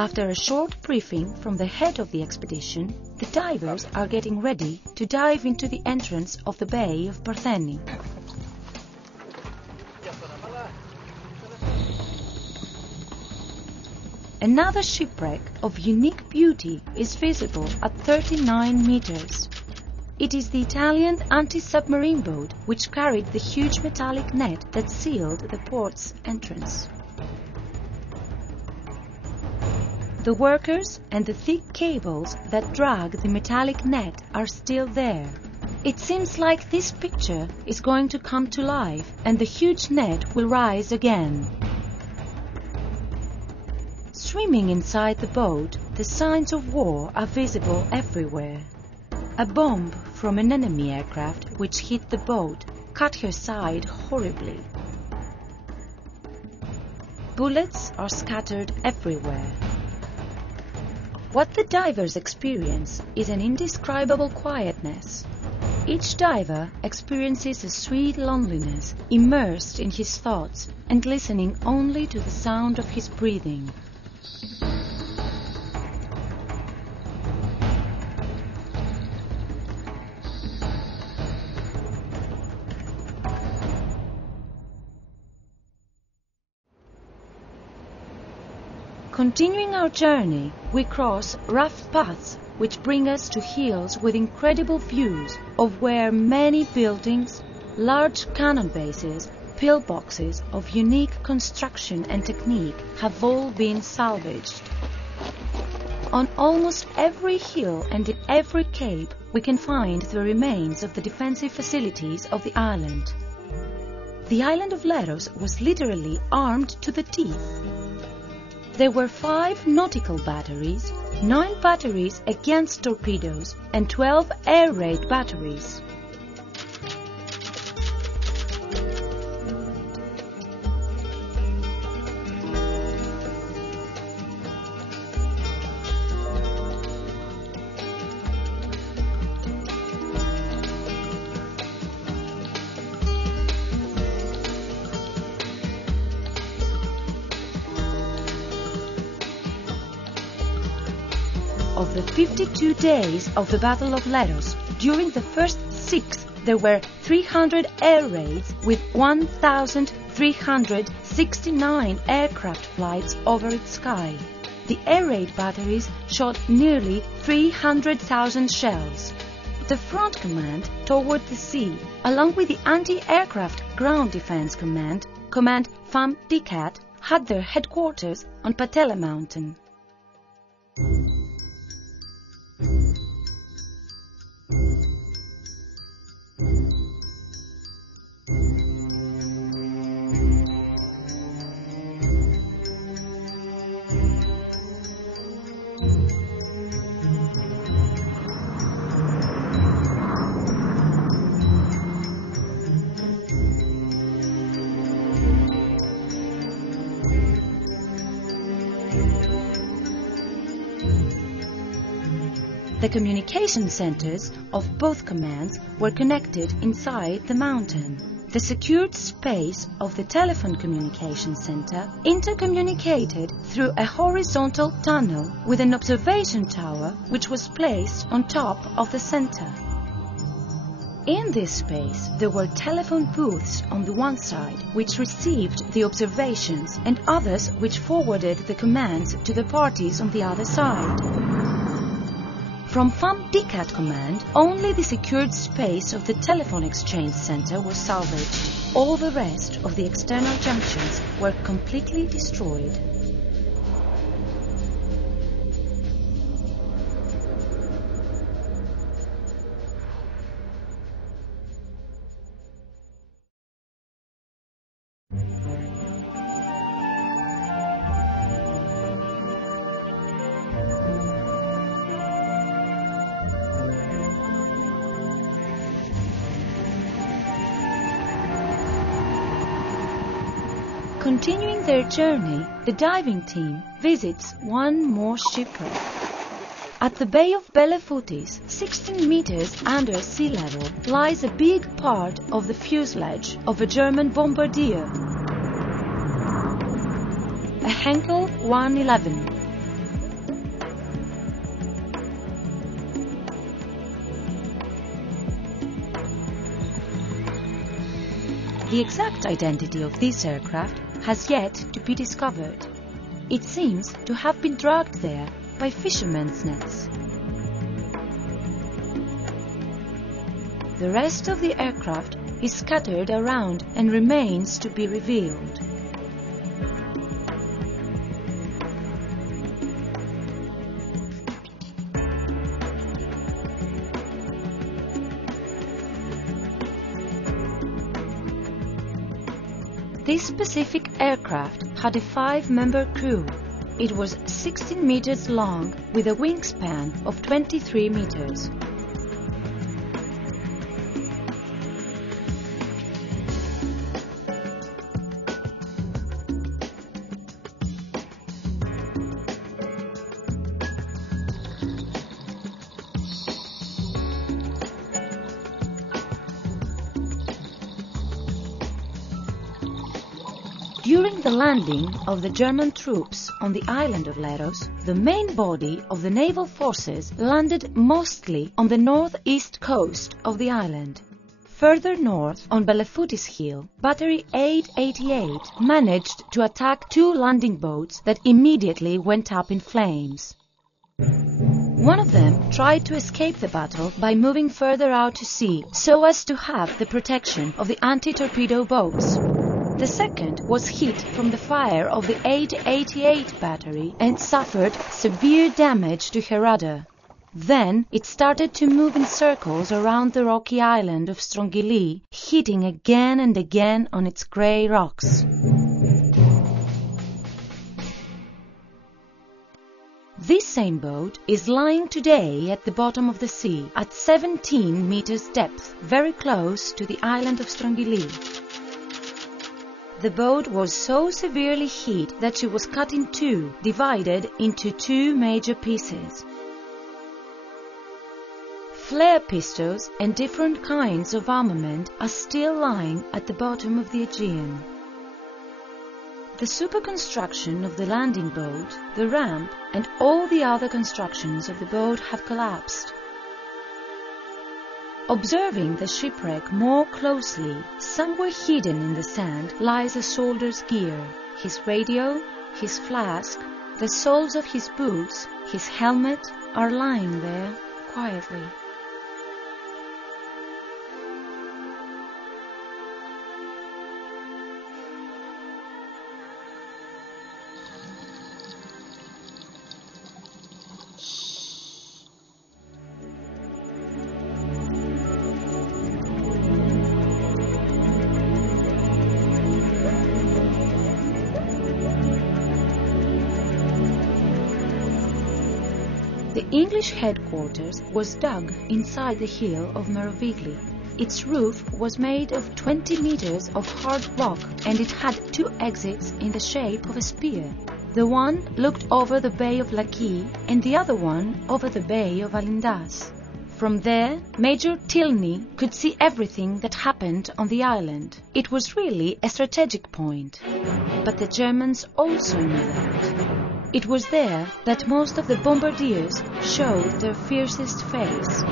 After a short briefing from the head of the expedition, the divers are getting ready to dive into the entrance of the Bay of Partheni. Another shipwreck of unique beauty is visible at 39 meters. It is the Italian anti-submarine boat which carried the huge metallic net that sealed the port's entrance. The workers and the thick cables that drag the metallic net are still there. It seems like this picture is going to come to life and the huge net will rise again. Swimming inside the boat, the signs of war are visible everywhere. A bomb from an enemy aircraft which hit the boat cut her side horribly. Bullets are scattered everywhere. What the divers experience is an indescribable quietness. Each diver experiences a sweet loneliness, immersed in his thoughts and listening only to the sound of his breathing. Continuing our journey, we cross rough paths which bring us to hills with incredible views of where many buildings, large cannon bases, pillboxes of unique construction and technique have all been salvaged. On almost every hill and in every cape we can find the remains of the defensive facilities of the island. The island of Leros was literally armed to the teeth. There were 5 nautical batteries, 9 batteries against torpedoes, and 12 air raid batteries. Of the 52 days of the Battle of Leros, during the first 6 there were 300 air raids with 1,369 aircraft flights over its sky. The air raid batteries shot nearly 300,000 shells. The front command toward the sea, along with the anti-aircraft ground defense command, Command Fam Dicat, had their headquarters on Patella Mountain. The communication centers of both commands were connected inside the mountain. The secured space of the telephone communication center intercommunicated through a horizontal tunnel with an observation tower which was placed on top of the center. In this space, there were telephone booths on the one side which received the observations and others which forwarded the commands to the parties on the other side. From Fam Dicat command, only the secured space of the telephone exchange center was salvaged. All the rest of the external junctions were completely destroyed. Continuing their journey, the diving team visits one more shipwreck. At the Bay of Belefoutis, 16 meters under sea level, lies a big part of the fuselage of a German bombardier, a Henkel 111. The exact identity of this aircraft has yet to be discovered. It seems to have been dragged there by fishermen's nets. The rest of the aircraft is scattered around and remains to be revealed. This specific aircraft had a 5-member crew. It was 16 meters long with a wingspan of 23 meters. During the landing of the German troops on the island of Leros, the main body of the naval forces landed mostly on the northeast coast of the island. Further north, on Belefoutis Hill, Battery 888 managed to attack 2 landing boats that immediately went up in flames. One of them tried to escape the battle by moving further out to sea so as to have the protection of the anti-torpedo boats. The second was hit from the fire of the 888 battery and suffered severe damage to her rudder. Then it started to move in circles around the rocky island of Strongili, hitting again and again on its grey rocks. This same boat is lying today at the bottom of the sea at 17 meters depth, very close to the island of Strongili. The boat was so severely hit that she was cut in two, divided into 2 major pieces. Flare pistols and different kinds of armament are still lying at the bottom of the Aegean. The superconstruction of the landing boat, the ramp, and all the other constructions of the boat have collapsed. Observing the shipwreck more closely, somewhere hidden in the sand lies a soldier's gear, his radio, his flask, the soles of his boots, his helmet are lying there quietly. The English headquarters was dug inside the hill of Merovigli. Its roof was made of 20 meters of hard rock and it had 2 exits in the shape of a spear. The one looked over the Bay of Laki and the other one over the Bay of Alindas. From there, Major Tilney could see everything that happened on the island. It was really a strategic point. But the Germans also knew that. It was there that most of the bombardiers showed their fiercest face.